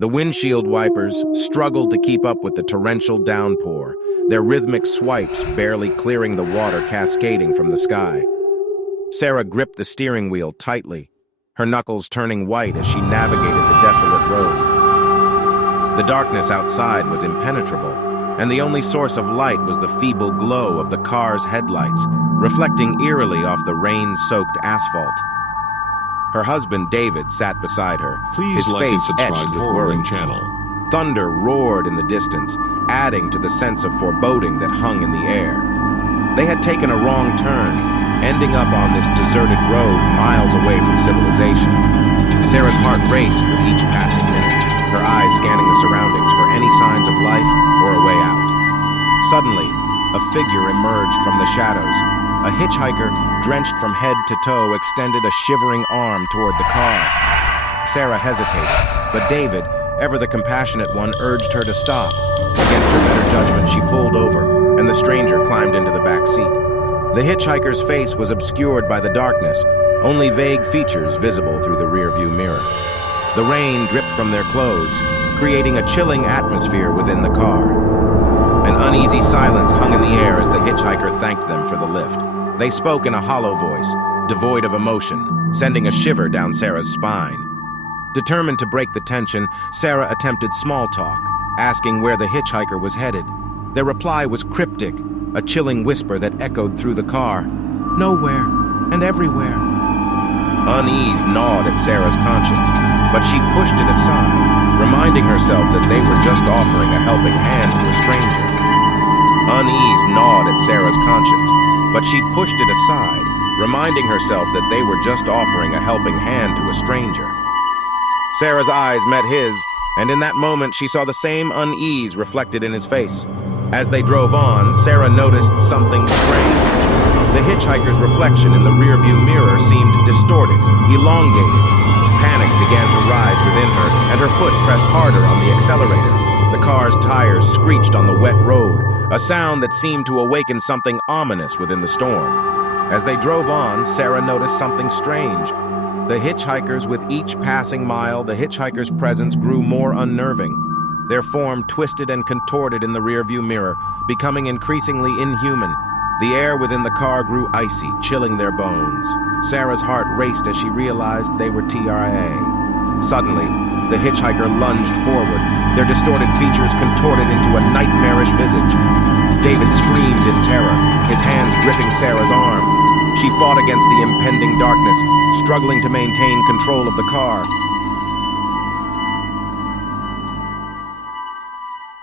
The windshield wipers struggled to keep up with the torrential downpour, their rhythmic swipes barely clearing the water cascading from the sky. Sarah gripped the steering wheel tightly, her knuckles turning white as she navigated the desolate road. The darkness outside was impenetrable, and the only source of light was the feeble glow of the car's headlights, reflecting eerily off the rain-soaked asphalt. Her husband, David, sat beside her, his face etched with worry. Thunder roared in the distance, adding to the sense of foreboding that hung in the air. They had taken a wrong turn, ending up on this deserted road miles away from civilization. Sarah's heart raced with each passing minute, her eyes scanning the surroundings for any signs of life or a way out. Suddenly, a figure emerged from the shadows. A hitchhiker, drenched from head to toe, extended a shivering arm toward the car. Sarah hesitated, but David, ever the compassionate one, urged her to stop. Against her better judgment, she pulled over, and the stranger climbed into the back seat. The hitchhiker's face was obscured by the darkness, only vague features visible through the rearview mirror. The rain dripped from their clothes, creating a chilling atmosphere within the car. An uneasy silence hung in the air as the hitchhiker thanked them for the lift. They spoke in a hollow voice, devoid of emotion, sending a shiver down Sarah's spine. Determined to break the tension, Sarah attempted small talk, asking where the hitchhiker was headed. Their reply was cryptic, a chilling whisper that echoed through the car. Nowhere and everywhere. Unease gnawed at Sarah's conscience, but she pushed it aside, reminding herself that they were just offering a helping hand to a stranger. Unease gnawed at Sarah's conscience, but she pushed it aside, reminding herself that they were just offering a helping hand to a stranger. Sarah's eyes met his, and in that moment she saw the same unease reflected in his face. As they drove on, Sarah noticed something strange. The hitchhiker's reflection in the rearview mirror seemed distorted, elongated. Panic began to rise within her, and her foot pressed harder on the accelerator. The car's tires screeched on the wet road, a sound that seemed to awaken something ominous within the storm. As they drove on, Sarah noticed something strange. The hitchhikers, with each passing mile, the hitchhiker's presence grew more unnerving. Their form twisted and contorted in the rearview mirror, becoming increasingly inhuman. The air within the car grew icy, chilling their bones. Sarah's heart raced as she realized they were TIA. Suddenly, the hitchhiker lunged forward, their distorted features contorted into a nightmarish visage. David screamed in terror, his hands gripping Sarah's arm. She fought against the impending darkness, struggling to maintain control of the car.